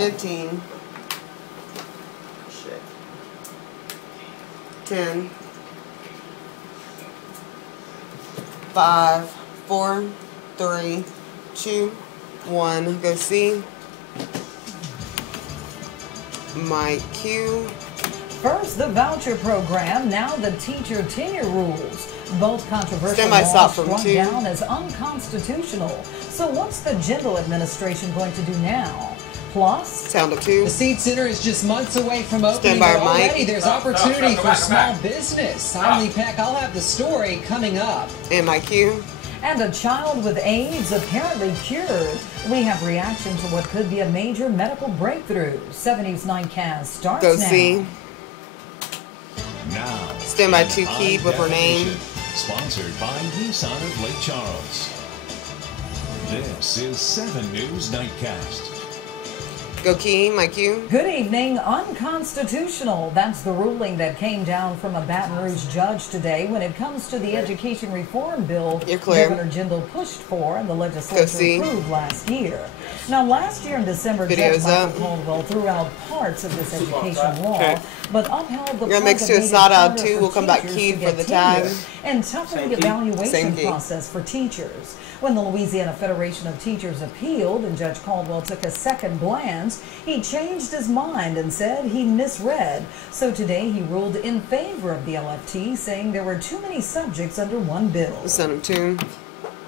15. 10. 5, 4, 3, 2, 1. Go C. Mike Q. First, the voucher program, now the teacher tenure rules. Both controversial Standby laws from struck 2. down as unconstitutional. So what's the Jindal administration going to do now? Plus, sound of 2. The Seed Center is just months away from opening, Standby, but already Mike. there's opportunity for small business. I'm Lee Peck. I'll have the story coming up. And Mike Q. And a child with AIDS apparently cured. We have reaction to what could be a major medical breakthrough. 7 News Nightcast starts Go now. C. Now, Standby 2 Keith with her name. Sponsored by Nissan of Lake Charles. This is 7 News Nightcast. Go Key, Mike Q. Good evening. Unconstitutional. That's the ruling that came down from a Baton Rouge judge today when it comes to the education reform bill You're clear. Governor Jindal pushed for and the legislature approved last year. Now, last year in December, Video's Judge Michael Caldwell threw out parts of this education law, but upheld the You're mixed to a SOTA 2. We'll come back key for the tag. And toughened the evaluation process for teachers. When the Louisiana Federation of Teachers appealed and Judge Caldwell took a second glance, he changed his mind and said he misread. So today he ruled in favor of the LFT, saying there were too many subjects under one bill. Son of 2.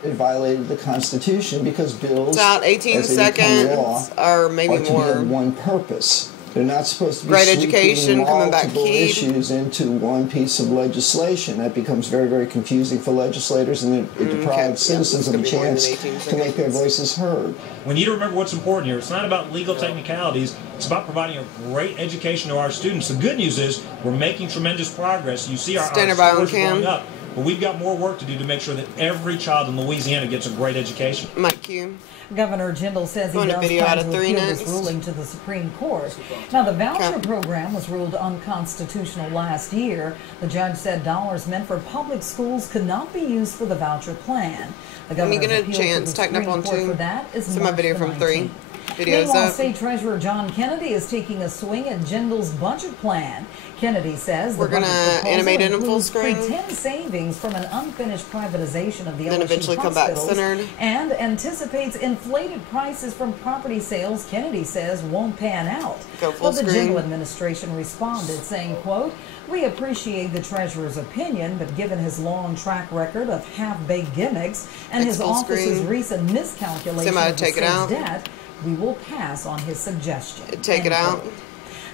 It violated the Constitution because bills, about 18 as they become law, seconds or maybe are to more. have one purpose. They're not supposed to be Great sweeping education, coming back multiple keyed. issues into one piece of legislation. That becomes very, very confusing for legislators, and it deprives citizens of a chance to make their voices heard. We need to remember what's important here. It's not about legal technicalities. It's about providing a great education to our students. The good news is we're making tremendous progress. You see our scores going up. But we've got more work to do to make sure that every child in Louisiana gets a great education. Mike Q. Governor Jindal says he does plan to appeal this ruling to the Supreme Court. Now, the voucher program was ruled unconstitutional last year. The judge said dollars meant for public schools could not be used for the voucher plan. The governor's appeal to the Supreme Court for that is March the 19th. Meanwhile, State Treasurer John Kennedy is taking a swing at Jindal's budget plan. Kennedy says we're going to animate it in full screen. Pretend savings from an unfinished privatization of the then eventually come back centered. And anticipates inflated prices from property sales Kennedy says won't pan out. But the Jindal administration responded saying, quote, "We appreciate the treasurer's opinion, but given his long track record of half-baked gimmicks and his office's recent miscalculation of the state's debt, we will pass on his suggestion." Take it out.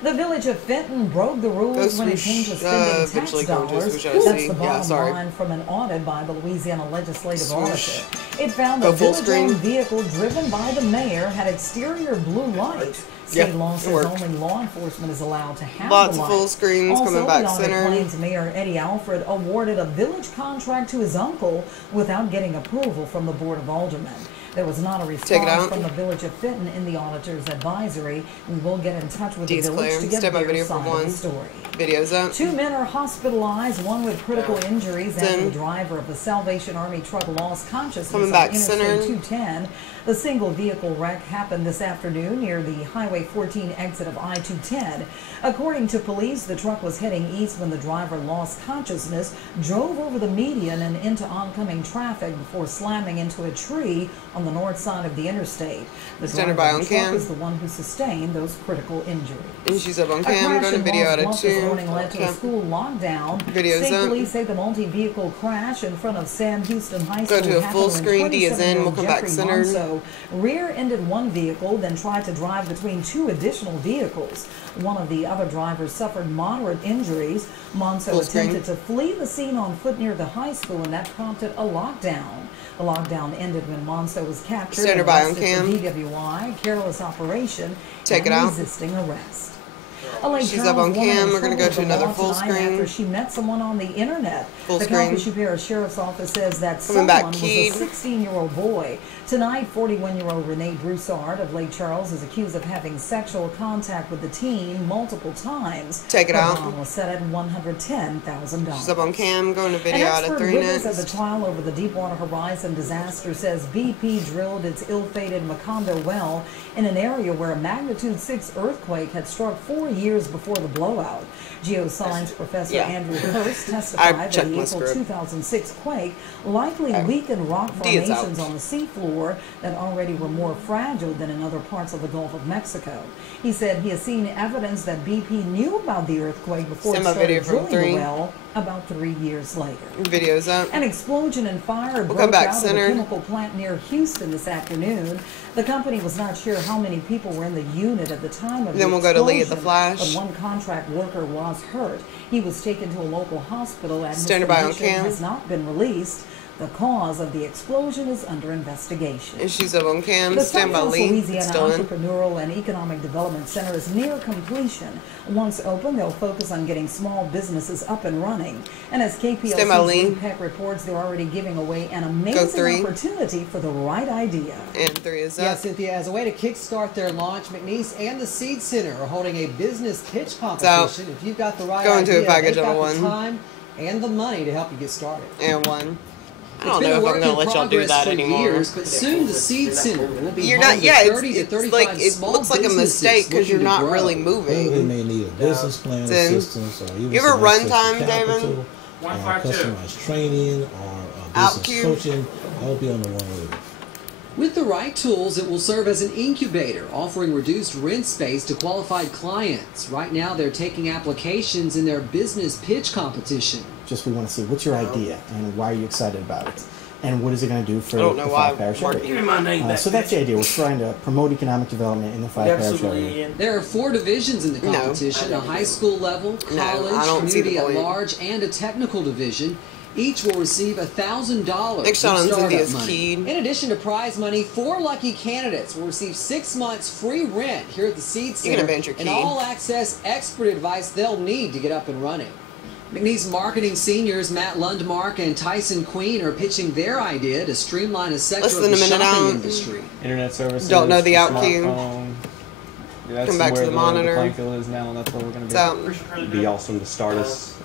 The village of Fenton broke the rules when it came to spending tax dollars. That's the bottom line from an audit by the Louisiana Legislative Auditor. It found the village-owned vehicle driven by the mayor had exterior blue lights. State law says only law enforcement is allowed to have lots the of lights. full screens also, coming back the audit center. claims Mayor Eddie Alfred awarded a village contract to his uncle without getting approval from the Board of Aldermen. There was not a response from the village of Fenton in the auditor's advisory. We will get in touch with the village to get their side of the story. Videos up. 2 men are hospitalized, one with critical injuries, after the driver of the Salvation Army truck lost consciousness on Interstate 210. The single vehicle wreck happened this afternoon near the Highway 14 exit of I-210. According to police, the truck was heading east when the driver lost consciousness, drove over the median and into oncoming traffic before slamming into a tree on the north side of the interstate. The driver of the truck is the one who sustained those critical injuries. And she's up on cam. Going to video out of 2. Led to a school lockdown. Videos State police say the multi-vehicle crash in front of Sam Houston High School go to a full screen. D is in. We'll come back centered. Rear-ended one vehicle, then tried to drive between 2 additional vehicles. One of the other drivers suffered moderate injuries. Monso attempted to flee the scene on foot near the high school, and that prompted a lockdown. The lockdown ended when Monso was captured and arrested for DWI, careless operation, and resisting arrest. She's up on cam. We're going to go to another full screen. After she met someone on the internet. Full the screen. Calcasieu Parish Sheriff's Office says that Coming someone back, was keyed. a 16-year-old boy. Tonight, 41-year-old Renee Broussard of Lake Charles is accused of having sexual contact with the teen multiple times. Take it Her out. bond was set at $110,000. She's up on cam. Going to video An out of expert 3 witness next. at the trial over the Deepwater Horizon disaster says BP drilled its ill-fated Macondo well in an area where a magnitude 6 earthquake had struck 4 years before the blowout. Geoscience professor Andrew Hurst testified that the April 2006 quake likely weakened rock formations on the seafloor that already were more fragile than in other parts of the Gulf of Mexico. He said he has seen evidence that BP knew about the earthquake before it started drilling the well about 3 years later. Video's up. An explosion and fire broke out at a chemical plant near Houston this afternoon. The company was not sure how many people were in the unit at the time of the explosion. Then we'll go to Lee at the Flash. But one contract worker was hurt. He was taken to a local hospital and his Standing by on condition cam. has not been released. The cause of the explosion is under investigation. And she's up on cam. The Stand by South Lee. Louisiana Still in. Entrepreneurial and Economic Development Center is near completion. Once open, they'll focus on getting small businesses up and running. And as KPLC-TV reports, they're already giving away an amazing opportunity for the right idea. And 3 is up. Yeah, Cynthia, as a way to kickstart their launch, McNeese and the Seed Center are holding a business pitch competition. If you've got the right idea, they've got the time and the money to help you get started. And 1. I don't know if I'm going to let y'all do that anymore. Years, but soon the Seed Center will be you're not, 30 to 35 like, it looks like a mistake because you're not really moving. They may need a business plan assistance or even you ever run time, capital, David? Customized training or business coaching. I'll be on the one way. With the right tools, it will serve as an incubator, offering reduced rent space to qualified clients. Right now, they're taking applications in their business pitch competition. Just we want to see what's your idea and why are you excited about it, and what is it going to do for the 5 parish area. So that's the idea. We're trying to promote economic development in the 5 parish area. There are 4 divisions in the competition: a high school level, college, community at large, and a technical division. Each will receive $1,000 in startup money. In addition to prize money, 4 lucky candidates will receive 6 months free rent here at the Seed Center and all-access expert advice they'll need to get up and running. McNeese marketing seniors Matt Lundmark and Tyson Queen are pitching their idea to streamline a sector of the shopping industry. Internet services. Don't know the out cue. That's Come back to the monitor. The playing field is now, and that's where we're going to be. It'd be awesome to start us,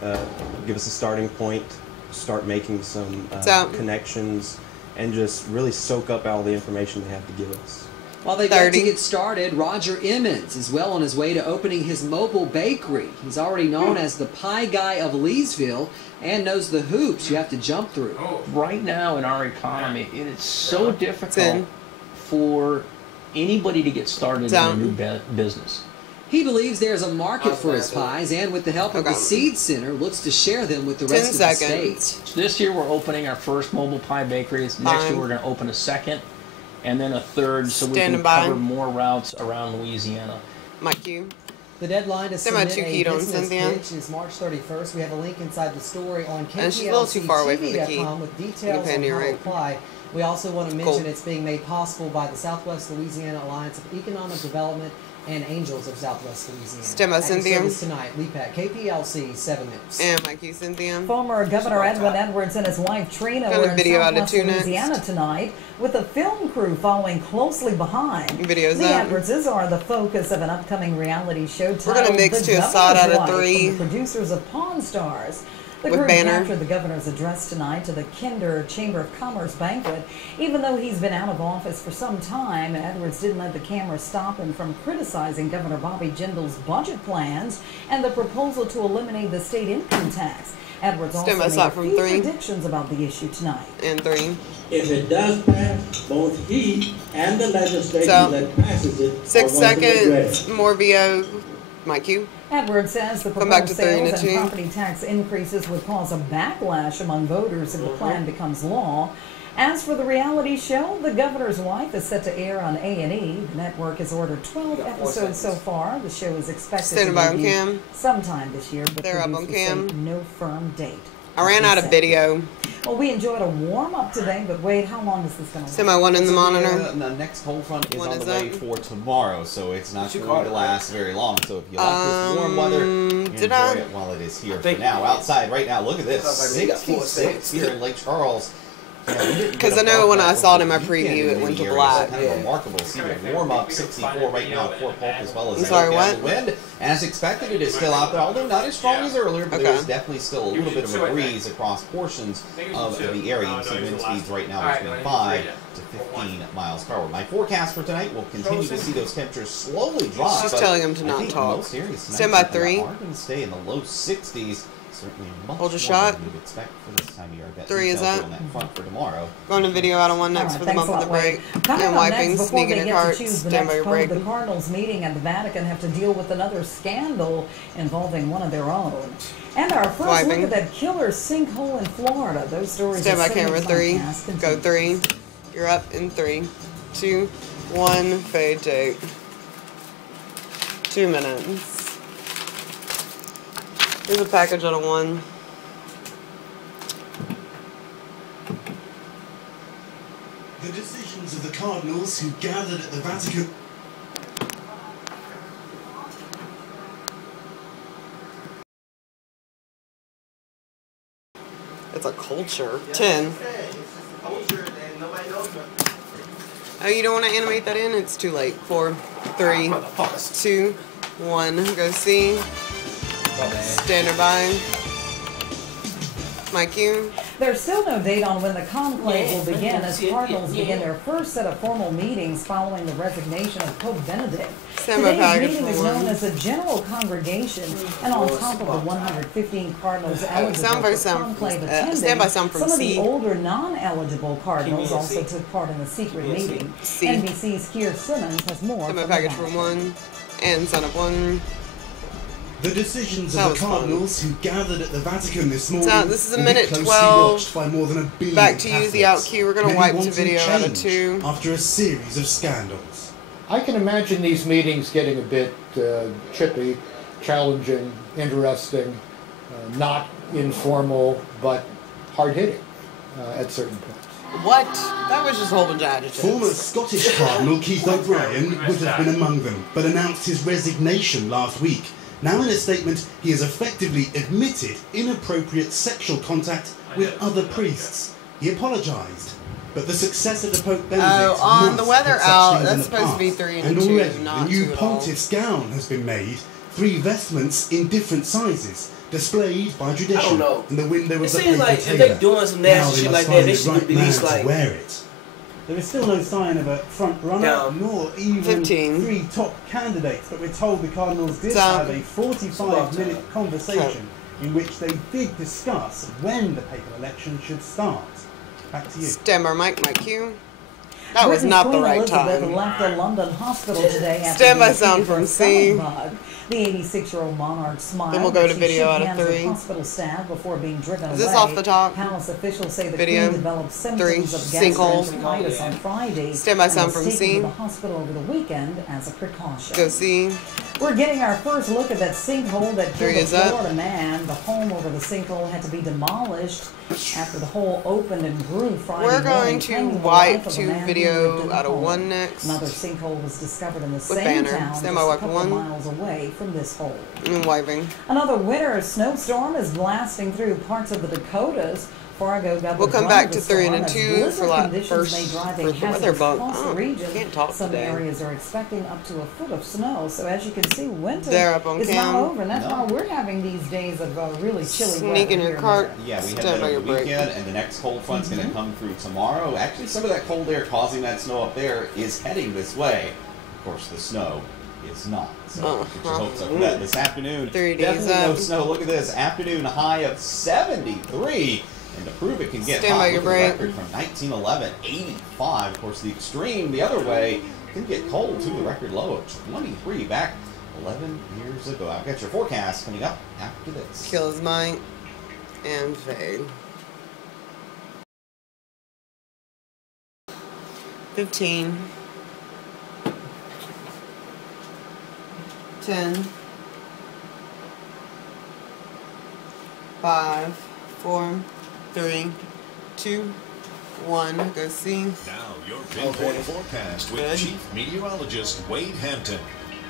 give us a starting point, start making some connections, and just really soak up all the information they have to give us. While they've yet to get started, Roger Emmons is well on his way to opening his mobile bakery. He's already known as the pie guy of Leesville and knows the hoops you have to jump through. Right now in our economy, it is so difficult for anybody to get started in a new business. He believes there's a market for his pies, and with the help of the Seed Center, looks to share them with the rest of the state. This year we're opening our first mobile pie bakery. Next year we're going to open a second, and then a third, so we can cover more routes around Louisiana. Mike, you. The deadline to submit a business pitch is March 31st. We have a link inside the story on KPLC-TV.com with details on how to apply. We also want to mention it's being made possible by the Southwest Louisiana Alliance of Economic Development and Angels of Southwest Louisiana. Stemma Cynthia. Tonight, Leapak, KPLC 7 News. And Mikey Cynthia. Former Governor Edwin Edwards and his wife Trina were in Southwest Louisiana tonight with a film crew following closely behind. The Edwardses are the focus of an upcoming reality show titled We're going to mix to a side out of 3. The producers of Pawn Stars. The group captured the governor's address tonight to the Kinder Chamber of Commerce banquet. Even though he's been out of office for some time, Edwards didn't let the camera stop him from criticizing Governor Bobby Jindal's budget plans and the proposal to eliminate the state income tax. Edwards also made a few predictions about the issue tonight. And 3. If it does pass, both he and the legislature that passes it 6 seconds, more VO. Mike, you. Edwards says the proposed sales and property tax increases would cause a backlash among voters if the plan becomes law. As for the reality show, The Governor's Wife is set to air on A&E. The network has ordered 12 episodes so far. The show is expected to debut sometime this year, but producers say no firm date. I ran out of video. Well, we enjoyed a warm-up today, but Wade, how long is this going to last? Semi one in the monitor. The next cold front is on the way for tomorrow, so it's not going to last very long. So if you like this warm weather, enjoy it while it is here for now. Outside right now, look at this, 66 here in Lake Charles. Because I know when I saw it in my preview, it went to black. Kind of remarkable to see the warm up 64 right now at Fort Polk as well as what? The wind. As expected, it is still out there, although not as strong as earlier, but there's definitely still a little bit of a breeze across portions of the area. You see wind speeds right now between 5 to 15 miles per hour. My forecast for tonight will continue to see those temperatures slowly drop. She's telling him to not talk. Stand by 3. Are going to stay in the low 60s. Certainly much hold a shot. You'd expect for this time of year. 3 is that? Front for tomorrow. Going to video out on 1 next for the month of the break. And wiping, sneaking your cart, stand by your break. The Cardinals meeting at the Vatican have to deal with another scandal involving one of their own. And our first look at that killer sinkhole in Florida. Those stories. Stand by camera 3. Go 3. You're up in 3, 2, 1. Fade tape. 2 minutes. Here's a package out of 1. The decisions of the Cardinals who gathered at the Vatican. It's a culture. 10. Oh, you don't want to animate that in? It's too late. 4, 3, 2, 1. Go see. Standing by. My cue. There's still no date on when the conclave will begin as Cardinals begin their first set of formal meetings following the resignation of Pope Benedict. Today's meeting is known as a general congregation, and on top of the 115 Cardinals eligible for conclave attending, some of the older non-eligible Cardinals also took part in the secret meeting. NBC's Keir Simmons has more. Send my package for 1 and sign up 1. The decisions of the Cardinals who gathered at the Vatican this morning. So this is a minute 12. By more than a billion back to use the out cue. We're going to wipe to video out of 2. After a series of scandals. I can imagine these meetings getting a bit chippy, challenging, interesting, not informal, but hard-hitting at certain points. What? That was just a whole bunch of adjectives. Former Scottish Cardinal Keith O'Brien would have been among them, but announced his resignation last week. Now in a statement, he has effectively admitted inappropriate sexual contact with other priests. He apologised, but the successor to Pope Benedict on the weather out, that's supposed to be 3 and 2, already not the new 2 pontiff's gown has been made, 3 vestments in different sizes, displayed by tradition in the window of the papal tailor. It seems like if they're doing some nasty shit like that, they should at least like wear it. There is still no sign of a front runner, nor even 3 top candidates, but we're told the Cardinals did have a 45-minute conversation in which they did discuss when the papal election should start. Back to you. Stand by mic, my cue. That was not the right time. Elizabeth left a London hospital today after Stand by sound from C. The 86-year-old monarch smiled. Then we'll go to video out of 3. Hospital staff before being driven away. Is this off the top? Palace officials say the video. Queen developed symptoms of Sinkhole. on Friday. Stand by sound from C. To the hospital over the weekend as a precaution. Go see. We're getting our first look at that sinkhole that killed a Florida man. The home over the sinkhole had to be demolished after the hole opened and grew Friday morning. We're going to wipe to video out of 1 next. Another sinkhole was discovered in the same town just a couple of miles away from this hole. Wiping. Another winter snowstorm is blasting through parts of the Dakotas. Fargo got we'll come back to 3 and 2 for like first for the weather bug. Can't talk Some today. areas are expecting up to a foot of snow. So as you can see, winter is cam. not over, and that's why we're having these days of really chilly Sneak in your cart. Yeah, we have that over the weekend, and the next cold front's going to come through tomorrow. Actually, some of that cold air causing that snow up there is heading this way. Of course, the snow is not. So get your hopes up for that this afternoon. 3 days Definitely no snow. Look at this. Afternoon high of 73. And to prove it can get Stand by hot, your look at the break. record from 1911, 85. Of course, the extreme the other way can get cold too. The record low of 23 back 11 years ago. I've got your forecast coming up after this. Kill his mic and fade. 15. 10. 5. 4, 3, 2, 1. Go see. Now your pinpoint forecast with Chief Meteorologist Wade Hampton.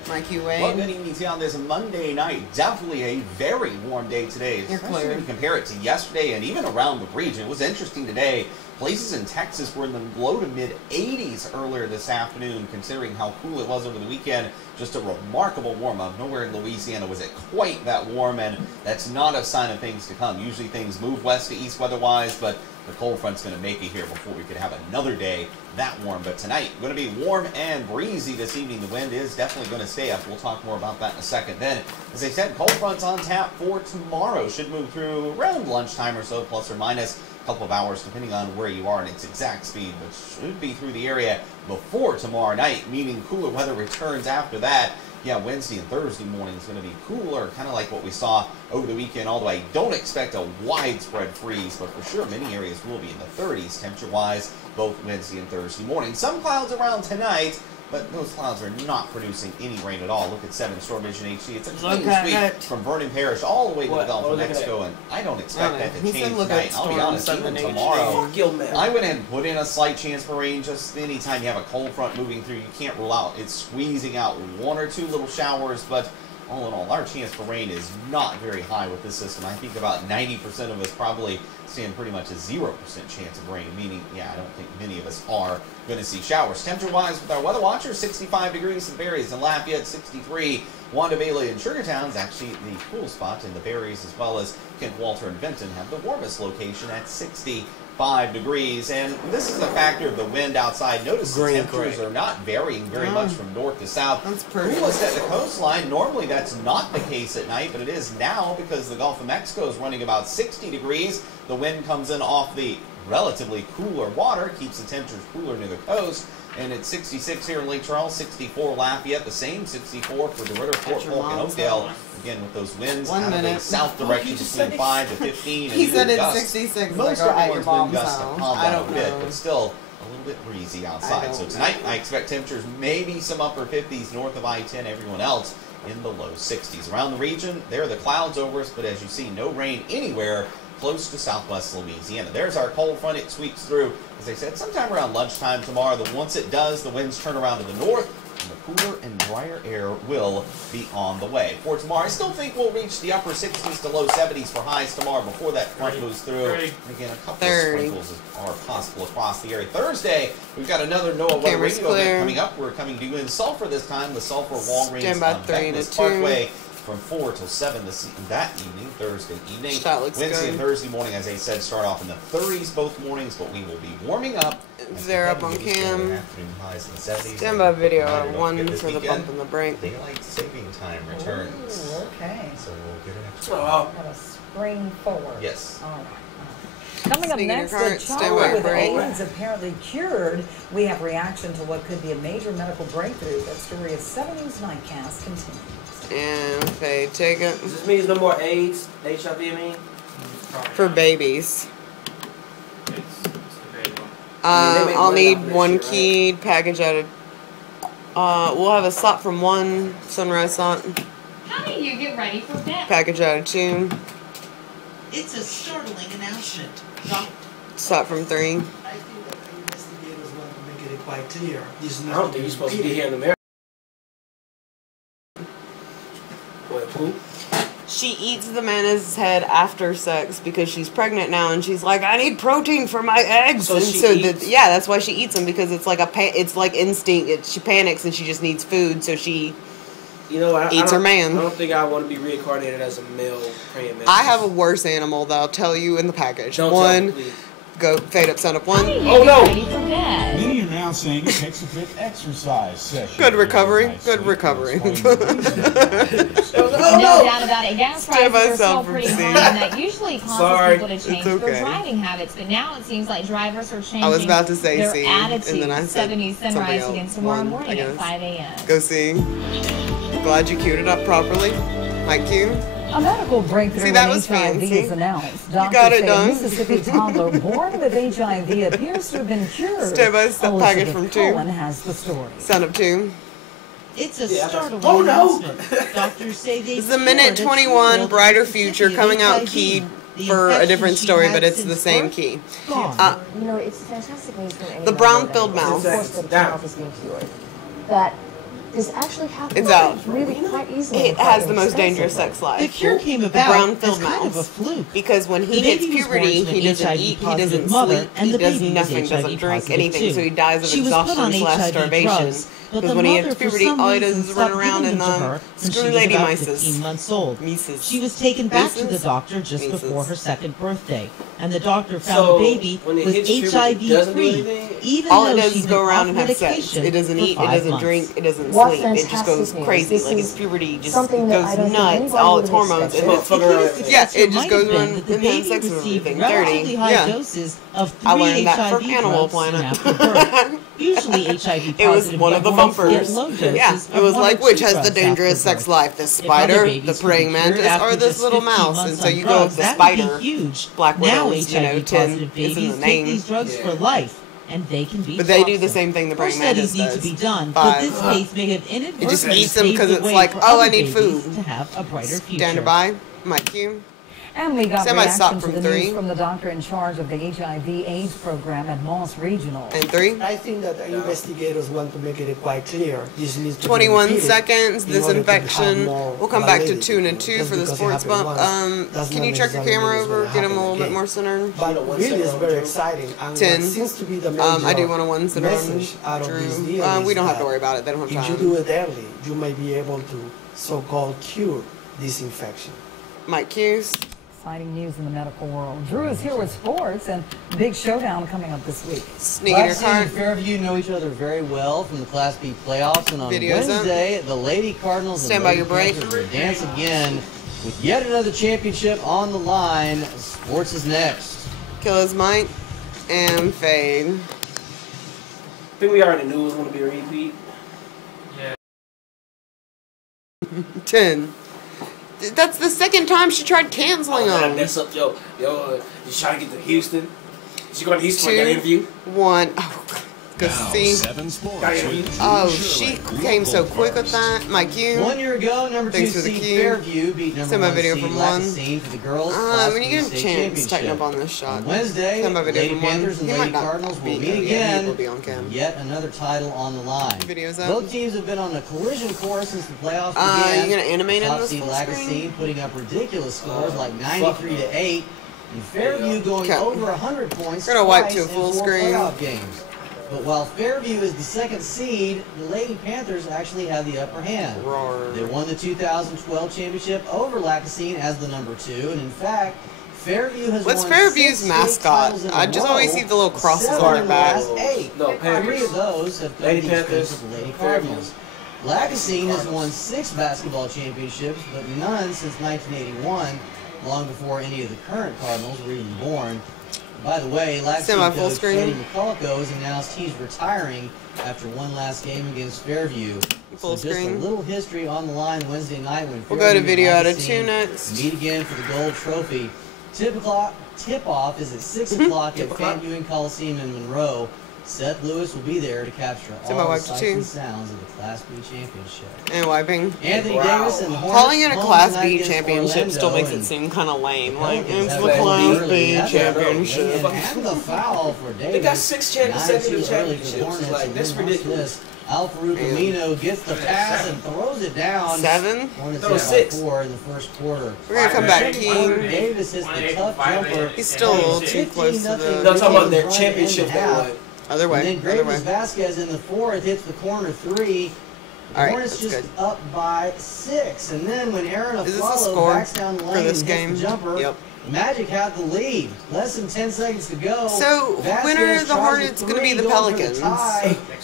Mikey Wade. Well, good evening to you on this Monday night. Definitely a very warm day today, especially when you compare it to yesterday and even around the region. It was interesting today. Places in Texas were in the low to mid 80s earlier this afternoon, considering how cool it was over the weekend. Just a remarkable warm up. Nowhere in Louisiana was it quite that warm, and that's not a sign of things to come. Usually things move west to east weather-wise, but the cold front's going to make it here before we could have another day that warm. But tonight, going to be warm and breezy this evening. The wind is definitely going to stay up. We'll talk more about that in a second. Then, as I said, cold front's on tap for tomorrow. Should move through around lunchtime or so, plus or minus a couple of hours, depending on where you are and its exact speed, but should be through the area before tomorrow night, meaning cooler weather returns after that. Yeah, Wednesday and Thursday morning is going to be cooler, kind of like what we saw over the weekend, although I don't expect a widespread freeze, but for sure many areas will be in the 30s temperature-wise, both Wednesday and Thursday morning. Some clouds around tonight, but those clouds are not producing any rain at all. Look at 7 Storm Vision HD. It's a clean sweep from Vernon Parish all the way to the Gulf of Mexico, and I don't expect that to change tonight. I'll be honest, even tomorrow, I went ahead and put in a slight chance for rain. Just anytime you have a cold front moving through, you can't rule out it's squeezing out 1 or 2 little showers, but all in all, our chance for rain is not very high with this system. I think about 90% of us probably stand pretty much a 0% chance of rain, meaning, yeah, I don't think many of us are going to see showers. Temperature-wise, with our weather watcher, 65 degrees in Berries and Lafayette, 63. Wanda Bailey and Sugartown is actually the cool spot in the Berries, as well as Kent, Walter, and Benton have the warmest location at 65 degrees. And this is a factor of the wind outside. Notice the temperatures are not varying very much from north to south. That's perfect. Coolest at the coastline. Normally that's not the case at night, but it is now because the Gulf of Mexico is running about 60 degrees. The wind comes in off the relatively cooler water, keeps the temperatures cooler near the coast. And it's 66 here in Lake Charles, 64 Lafayette, the same 64 for DeRidder, Fort Polk, and Oakdale. Again, with those winds out of the south direction between 5 to 15. He said it's 66. Most like, everyone's wind gusts have calmed down a bit, but still a little bit breezy outside. So tonight, I expect temperatures maybe some upper 50s north of I-10. Everyone else in the low 60s. Around the region, there are the clouds over us, but as you see, no rain anywhere close to southwest Louisiana. There's our cold front. It sweeps through, as I said, sometime around lunchtime tomorrow. Once it does, the winds turn around to the north, and the cooler and drier air will be on the way. For tomorrow, I still think we'll reach the upper 60s to low 70s for highs tomorrow before that front moves through. And again, a couple of sprinkles are possible across the area. Thursday, we've got another NOAA weather radio event coming up. We're coming to you in Sulphur this time, the Sulphur Long Range Parkway. From 4 till 7 that evening, Thursday evening. Wednesday and Thursday morning, as I said, start off in the 30s both mornings, but we will be warming up. They're up on cam. Standby video at 1 for the bump and the break. Daylight saving time returns. Ooh, okay. So we'll get an extra. Got a spring forward. Yes. All right. Coming up next, a child with AIDS apparently cured. We have reaction to what could be a major medical breakthrough. That story is 7 News Nightcast continues. And if they take it. Does this mean no more AIDS? HIV, I mean? For babies. I'll need 1 keyed package out of. We'll have a slot from 1 sunrise slot. How do you get ready for bed? Package out of 2. It's a startling announcement. Slot from 3. I think that the investigators want to make it quite clear. I don't think you're supposed to be here in America. She eats the man's head after sex because she's pregnant now, and she's like, I need protein for my eggs. So yeah, that's why she eats them, because it's like it's like instinct. She panics and she just needs food, so she eats her man. I don't think I want to be reincarnated as a male praying man. I have a worse animal that I'll tell you in the package. Don't 1, tell me, please. Go, fade up, sound up 1. Oh no! Many are now saying it takes a big exercise session. Good recovery. Good recovery. No doubt about it. Gas prices are still pretty high, and that usually causes people to change their driving habits. But now it seems like drivers are changing their attitudes. And then I said 7 News Sunrise against tomorrow morning at 5 a.m. Go see. Glad you queued it up properly. Mike Q. A medical breakthrough in HIV is announced. Doctors say a Mississippi toddler born with HIV appears to have been cured. Step by step package from 2. Has the story. Sound up 2. It's a startling announcement. Doctors say they. This is a minute 21 brighter future coming out keyed for a different story, but it's the same key. You know, it's fantastic news from the brown-filled mouse. That this actually happens. It's out. Really quite easily. It has the most dangerous sex life. The cure came about the brown-filled mouse. Kind of a fluke. Because when he hits puberty, he doesn't eat, he doesn't sleep, he does nothing, doesn't drink anything, so he dies of exhaustion/starvation. Because when he hits puberty, all he does is run around and screw lady mices. Months old. She was taken back to the doctor just before her second birthday, and the doctor found the baby was HIV-free, even all it though does she is go around and have sex. medication It doesn't eat, it for 5 doesn't months. drink, it doesn't sleep. It just goes crazy. Like his puberty just goes nuts. All its hormones. Yeah, it just goes around and has sex with everything. Dirty. Yeah. Doses of I learned that HIV from Animal drugs Planet. after birth. Usually HIV it was one of the bumpers. Yeah, it was like, which has the dangerous sex life? The spider, the praying mantis, or this little mouse? And so you go with the spider. Black Widows, 10 is in the name. These drugs for life. And they can be but they do the same thing the praying mantis need does. to be done, but this case may have inadvertently it just eats them because it's like, oh, I need food. To have a brighter future. Stand by, my cue. And we got reaction to the 3. news from the doctor in charge of the HIV/AIDS program at Moss Regional. And 3. I think that the investigators want to make it quite clear. This needs to 21 be seconds. This infection. We'll come back to tuna 2 for the sports bump. Can you check your camera over? Get them a little bit more centered. But really, it's very exciting. And 10. Seems to be the major I do want a 1 center on Drew. We don't have to worry about it. They don't have time. If you do it early, you may be able to so-called cure this infection. Mike Hughes. Exciting news in the medical world. Drew is here with sports and big showdown coming up this week. Lexington and Fairview know each other very well from the Class B playoffs, and on Wednesday, the Lady Cardinals and Lady Panthers will dance again with yet another championship on the line. Sports is next. Kill his mic and fade. I think we already knew it was going to be a repeat. Yeah. 10. That's the second time she tried canceling them. That's up, yo, you trying to get to Houston? She going to Houston for that interview? 1. Oh, good to see. 7 sports. Oh, she came so quick with that. My cue. 1 year ago, number 2 seed Fairview beat number 1 video seed from Lackawanna for the girls' Class when you get a chance, tighten up on this shot. On Wednesday, Lady Panthers and Lady Cardinals will meet again. Will be on cam. Yet another title on the line. Videos up. Both teams have been on a collision course since the playoffs began. You're gonna animate Top in this seed full Lackawanna screen? putting up ridiculous scores like 93-8, and Fairview going over 100 points. We're gonna wipe to a in full 4 screen. playoff games. But while Fairview is the second seed, the Lady Panthers actually have the upper hand. They won the 2012 championship over Lackawanna as the number 2, and in fact, Fairview has What's won Fairview's 6 mascot? I just always see the little crosses on their back. 3 of those have come Lady to the expense Panthers, of the Lady Cardinals. Lackawanna has won 6 basketball championships, but none since 1981, long before any of the current Cardinals were even born. By the way, Lackawanna coach Eddie McCullough has announced he's retiring after one last game against Fairview. So just a little history on the line Wednesday night when we'll go to video out of 2 next. Meet again for the gold trophy. Tip-off is at 6 o'clock at Fairview Coliseum in Monroe. Seth Lewis will be there to capture all the sights and sounds of the Class B championship. And wiping. Anthony Davis and the Hornets. Calling it a Class B championship still makes it seem kind of lame. Like, it's the Class B championship. And the foul for Davis. They got 6 consecutive championships. Like, that's ridiculous. Alfarouk Amino gets the pass and throws it down. 7? Hornets down 6 4 in the first quarter. We're going to come back. Davis hits the tough jumper. He's still a little too close to the... No, I'm talking about their championship. Other way. And then Graves Vasquez in the 4th hits the corner 3. The Hornets just up by 6. And then when Aaron Aflalo backs down the lane and hits the jumper, Magic have the lead. Less than 10 seconds to go. So, when are the Hornets going to be the Pelicans?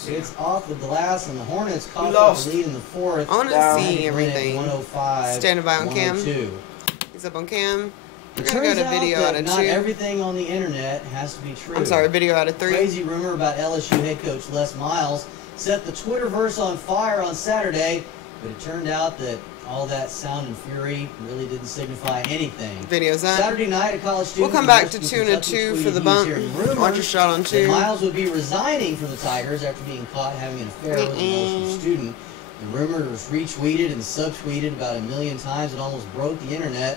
It's off the glass, and the Hornets caught up the lead in the 4th. I want to see everything. 105. Standing by on cam. He's up on cam. We're going to go to video out of 2. Not everything on the internet has to be true. I'm sorry, video out of 3. Crazy rumor about LSU head coach Les Miles set the Twitterverse on fire on Saturday, but it turned out that all that sound and fury really didn't signify anything. Video's on. Saturday night, a college student. We'll come back to tuna 2 for the bump. Watch a shot on 2. Miles would be resigning from the Tigers after being caught having an affair with a Wilson student. The rumor was retweeted and subtweeted about 1 million times. It almost broke the internet.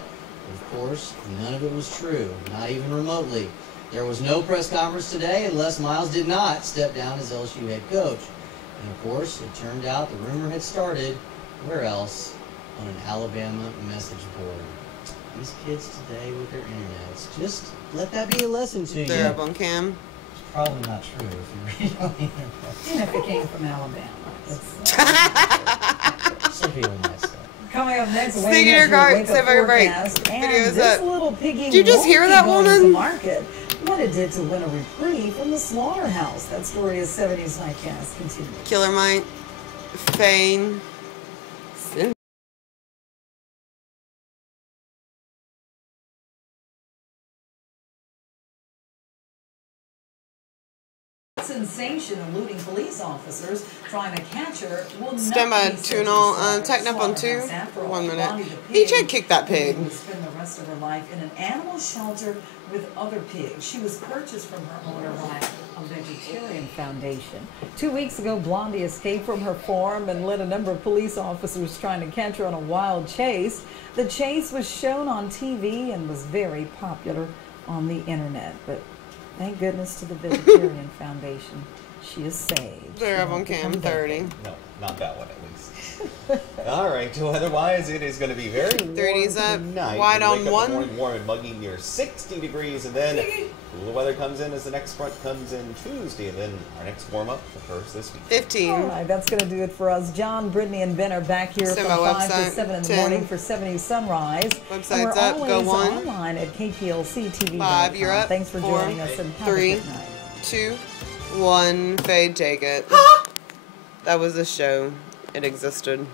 Of course, none of it was true, not even remotely. There was no press conference today unless Miles did not step down as LSU head coach. And of course, it turned out the rumor had started, where else? On an Alabama message board. These kids today with their internets, just let that be a lesson to you. They're up on cam. It's probably not true if you read on the internet. And if it came from Alabama. Some people might say. Coming up next, Sneak in your car, save our break. Video's up. Little piggy Did you just hear that woman? Market. What it did to win a reprieve from the slaughterhouse. That story is 70s Nightcast continues. Killer Mike, Fane. Sensation eluding police officers trying to catch her will Stand by, tune on, tighten up on 2. 1 minute. EJ kicked that pig. Will spend the rest of her life in an animal shelter with other pigs. She was purchased from her owner by a vegetarian foundation. 2 weeks ago, Blondie escaped from her farm and led a number of police officers trying to catch her on a wild chase. The chase was shown on TV and was very popular on the internet, but thank goodness to the Vegetarian Foundation. She is saved. They're up on cam 30. No, not that one at least. All right, weather-wise, it is going to be very 30's up, tonight. wide on 1. Morning, warm and muggy near 60 degrees, and then cooler weather comes in as the next front comes in Tuesday, and then our next warm-up occurs this week. 15. All right, that's going to do it for us. John, Brittany, and Ben are back here from 5 to 7 in the morning for 70 Sunrise. Website's up, go 1. Online at KPLC-TV. 5, you're up. Thanks for 4, joining us, and have 3, a good night. 2, 1, fade, take it. That was the show. It existed.